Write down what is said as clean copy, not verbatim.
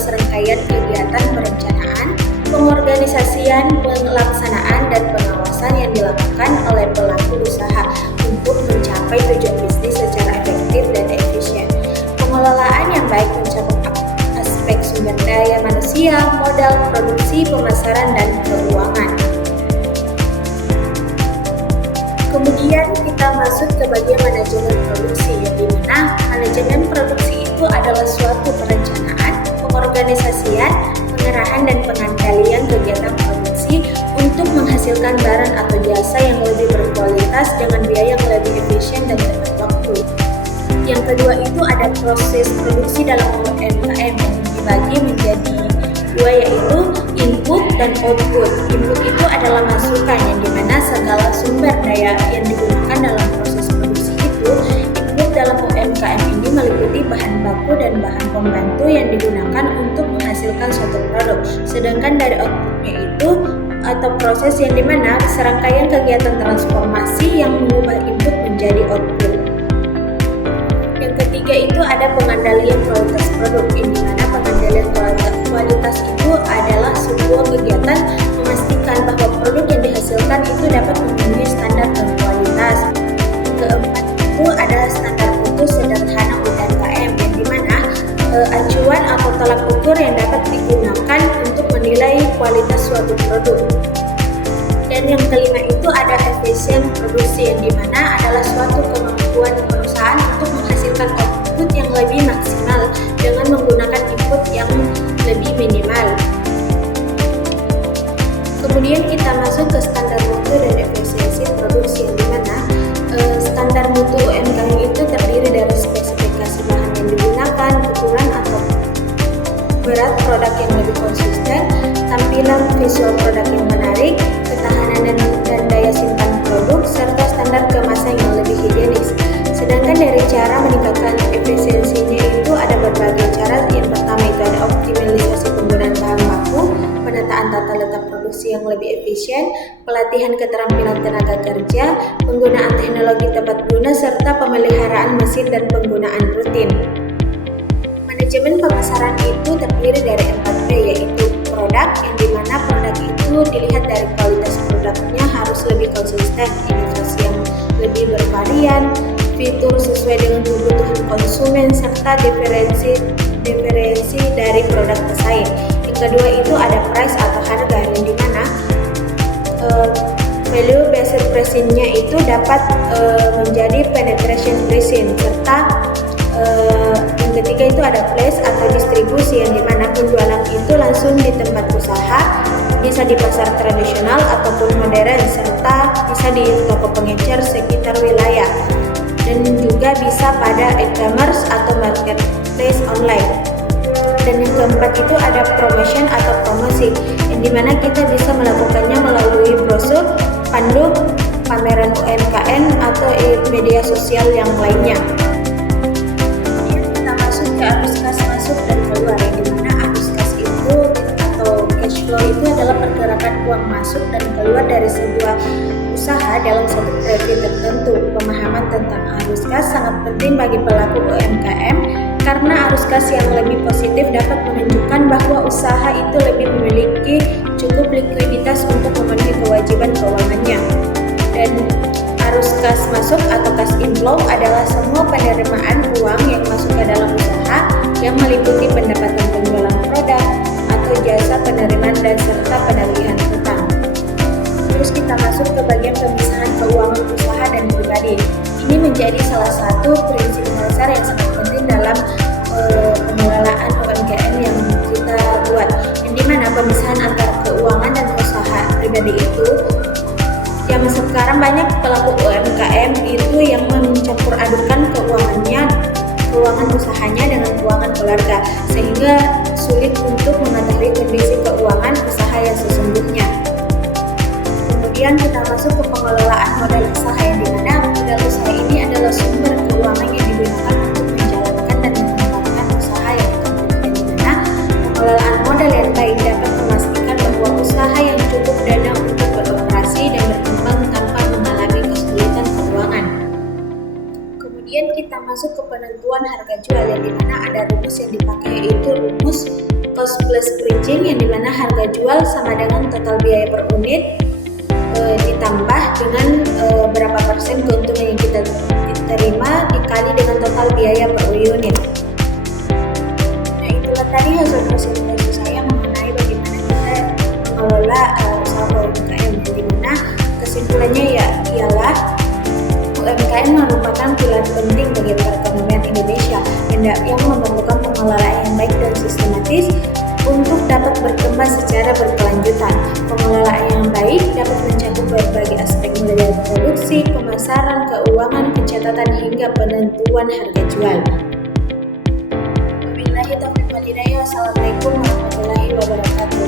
serangkaian kegiatan perencanaan, pengorganisasian, pelaksanaan, dan pengawasan yang dilakukan oleh pelaku usaha untuk mencapai tujuan bisnis secara efektif dan efisien. Pengelolaan yang baik mencakup aspek sumber daya manusia, modal, produksi, pemasaran, dan keuangan. Kemudian kita masuk ke bagian manajemen produksi, yang dimana manajemen produksi itu adalah suatu perencanaan, pengorganisasian, pengerahan, dan pengendalian kegiatan produksi untuk menghasilkan barang atau jasa yang lebih berkualitas dengan biaya yang lebih efisien dan tepat waktu. Yang kedua itu ada proses produksi dalam UMKM yang dibagi menjadi dua, yaitu input dan output. Input itu adalah masukan, yang dimana segala sumber daya yang digunakan dalam proses produksi itu. Input dalam UMKM ini meliputi bahan baku dan bahan pembantu yang digunakan untuk menghasilkan suatu produk. Sedangkan dari outputnya itu atau proses yang dimana serangkaian kegiatan transformasi yang mengubah input menjadi output. Yang ketiga itu ada pengendalian kualitas produk, yang dimana pengendalian kualitas itu adalah sebuah kegiatan memastikan bahwa produk yang dihasilkan itu dapat memenuhi standar dan kualitas. Yang keempat itu adalah standar mutu sederhana UMKM, yang dimana acuan atau tolak ukur yang dapat digunakan untuk menilai kualitas suatu produk. Dan yang kelima itu ada efisien produksi, yang dimana adalah suatu kemampuan perusahaan untuk menghasilkan output yang lebih maksimal dengan menggunakan input yang lebih minimal. Kemudian kita masuk ke standar mutu dan efisiensi produksi, yang dimana standar mutu UMKM itu terdiri dari spesifikasi bahan yang digunakan, ukuran atau berat produk yang lebih konsisten, tampilan visual produk yang menarik, ketahanan dan daya simpan produk, serta standar kemasan yang lebih higienis. Sedangkan dari cara meningkatkan efisiensinya itu ada berbagai cara. Yang pertama itu ada optimalisasi penggunaan bahan baku, penataan tata letak produksi yang lebih efisien, pelatihan keterampilan tenaga kerja, penggunaan teknologi tepat guna, serta pemeliharaan mesin dan penggunaan rutin. Manajemen pemasaran itu terdiri dari 4P, yaitu produk, yang dimana produk itu dilihat dari kualitas produknya harus lebih konsisten, inovasi yang lebih bervarian, fitur sesuai dengan kebutuhan konsumen, serta diferensi dari produk pesaing. Yang kedua itu ada price atau harga, yang dimana value based pricing-nya itu dapat menjadi penetration pricing, serta yang ketiga itu ada place atau distribusi, yang dimana penjualan itu langsung di tempat usaha, bisa di pasar tradisional ataupun modern, serta bisa di toko pengecer sekitar wilayah, dan juga bisa pada e-commerce atau marketplace online. Dan yang keempat itu ada promotion atau promosi, yang dimana kita bisa melakukannya melalui brosur, pandu, pameran UMKM atau media sosial yang lainnya. Ke arus kas masuk dan keluar, yang dimana arus kas itu atau cash flow itu adalah pergerakan uang masuk dan keluar dari sebuah usaha dalam satu periode tertentu. Pemahaman tentang arus kas sangat penting bagi pelaku UMKM karena arus kas yang lebih positif dapat menunjukkan bahwa usaha itu lebih memiliki cukup likuiditas untuk memenuhi kewajiban keuangannya. Dan arus kas masuk atau cash inflow adalah semua penerimaan uang yang masuk ke dalam usaha yang meliputi pendapatan penjualan produk atau jasa penerimaan dan serta penagihan hutang. Terus kita masuk ke bagian pemisahan keuangan usaha dan pribadi. Ini menjadi salah satu prinsip dasar yang sangat penting dalam pengelolaan UMKM yang kita buat. Yang dimana pemisahan antara keuangan dan usaha pribadi itu yang sekarang banyak pelaku UMKM itu yang mencampur adukan keuangan usahanya dengan keuangan keluarga, sehingga sulit untuk mengetahui kondisi keuangan usaha yang sesungguhnya. Kemudian kita masuk ke pengelolaan modal usaha, yang dimana modal usaha ini adalah sumber keuangan yang digunakan untuk menjalankan dan mengembangkan usaha yang ditempuh, yang dimana pengelolaan modal yang baik dapat memastikan bahwa usaha yang cukup dana untuk beroperasi dan berkembang tanpa mengalami kesulitan keuangan. Kemudian kita masuk ke penentuan harga jual, yang dimana ada rumus yang dipakai, yaitu rumus cost plus bridging, yang dimana harga jual sama dengan total biaya per unit ditambah dengan berapa persen keuntungan yang kita terima dikali dengan total biaya per unit. Nah, itulah tadi hasil presentasi saya mengenai bagaimana kita mengelola usaha UMKM, di mana kesimpulannya ialah UMKM merupakan pilar penting bagi perekonomian Indonesia yang memerlukan pengelolaan yang baik dan sistematis untuk dapat berkembang secara berkelanjutan. Pengelolaan yang baik dapat mencakup berbagai aspek mulai dari produksi, pemasaran, keuangan, pencatatan hingga penentuan harga jual. Wabillahi taufiq wal hidayah. Wassalamualaikum warahmatullahi wabarakatuh.